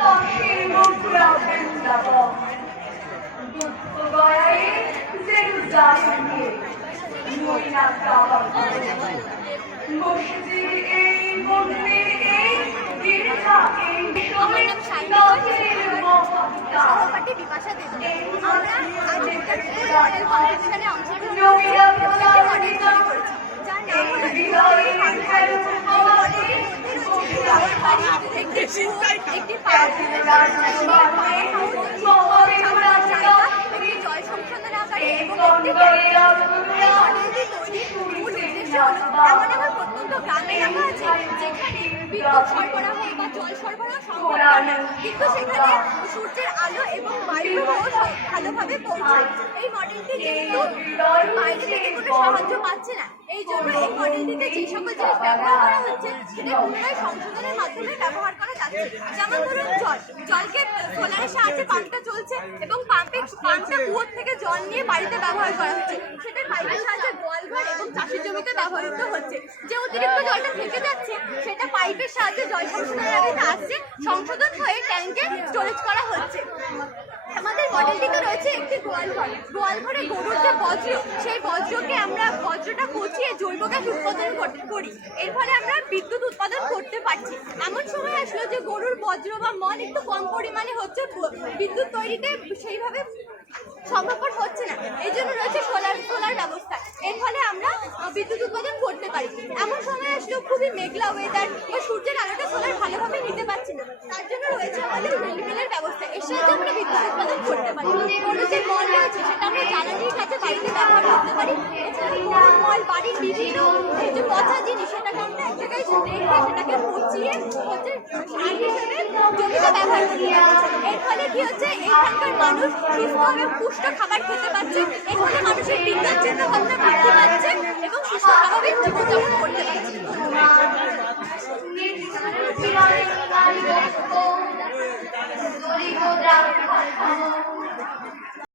কাশীর মথুরা বৃন্দাবন, দুঃখ গয়ায় জেরুজালেম নিয়ে মদিনা কাবা মসজিদ এই মন্দির এই গির্জা এই সবে নাচের মহত্তা আমরা আজ মডেল কম্পিটিশনে অংশগ্রহণ করেছি, একটি মডেল তৈরি করেছি যার নাম হলো একটি পার্ক, জল সংশোধন আকারে এবং মডেলটি তৈরির মূল উদ্দেশ্য হলো এমন এমন প্রত্যন্ত গ্রাম এলাকা আছে যেখানে বিদ্যুৎ সরবরাহ বা জল সরবরাহ সম্ভব নয়, কিন্তু সেখানে সূর্যের আলো এবং বায়ুপ্রবাহ ভালোভাবে পৌঁছায়। এই মডেলটি কিন্তু বাইরে থেকে কোনো সাহায্য পাচ্ছে না, এই জন্য এই মডেলটিতে যে সকল জিনিস ব্যবহার করা হচ্ছে সেটা পুনরায় সংশোধনের মাধ্যমে ব্যবহার করা যাচ্ছে। যেমন ধরুন জলকে সোলারের সাহায্যে পাম্পটা চলছে এবং পাম্পটা কুয়োর থেকে জল নিয়ে বাড়িতে ব্যবহার করা হচ্ছে, সেটা পাইপের সাহায্যে গোয়ালঘর এবং চাষের জমিতে ব্যবহৃত হচ্ছে। যে অতিরিক্ত জলটা থেকে যাচ্ছে সেটা পাইপের সাহায্যে জল সংশোধনের আগে আসছে, সংশোধন হয়ে ট্যাঙ্কে স্টোরেজ করা হচ্ছে। আমাদের মডেলটিতে রয়েছে একটি গোয়ালঘরে গরুর যে বজ্র, সেই বজ্রটা পচিয়ে জৈব গ্যাস উৎপাদন করি, এর ফলে আমরা বিদ্যুৎ উৎপাদন করতে পারছি। এমন সময় আসলো যে গরুর বজ্র বা মল একটু কম পরিমাণে হচ্ছে, বিদ্যুৎ তৈরিতে সেইভাবে সম্ভবপর হচ্ছে না, এই জন্য রয়েছে সোলার ব্যবস্থা, এর ফলে আমরা বিদ্যুৎ উৎপাদন করতে পারি। এমন সময় আসলো খুবই মেঘলা ওয়েদার বা সূর্যের আলোটা সোলার ভালোভাবে নিতে পারছি না, তার জন্য রয়েছে আমাদের উইন্ডমিলের ব্যবস্থা, এর সাহায্যে আমরা বিদ্যুৎ উৎপাদন করতে পারি। গরুর যে মল রয়েছে সেটা আমরা জ্বালানির কাছে বাড়িতে ব্যবহার করতে পারি। এছাড়া গরুর মল বাড়ির বিভিন্ন যে পচা জিনিস সেটাকে আমরা এক জায়গায় রেখে সেটাকে পচিয়ে হচ্ছে সার হিসেবে জমিতে ব্যবহার করতে পারি। এর ফলে কি হচ্ছে, এখানকার মানুষ সুস্থ এবং পুষ্ট খাবার খেতে পারছে, এর ফলে মানুষের বিদ্যুৎ চিন্তা ভাবনা বৃদ্ধি পাচ্ছে এবং সুস্থ স্বাভাবিক জীবনযাপন করতে পারছে।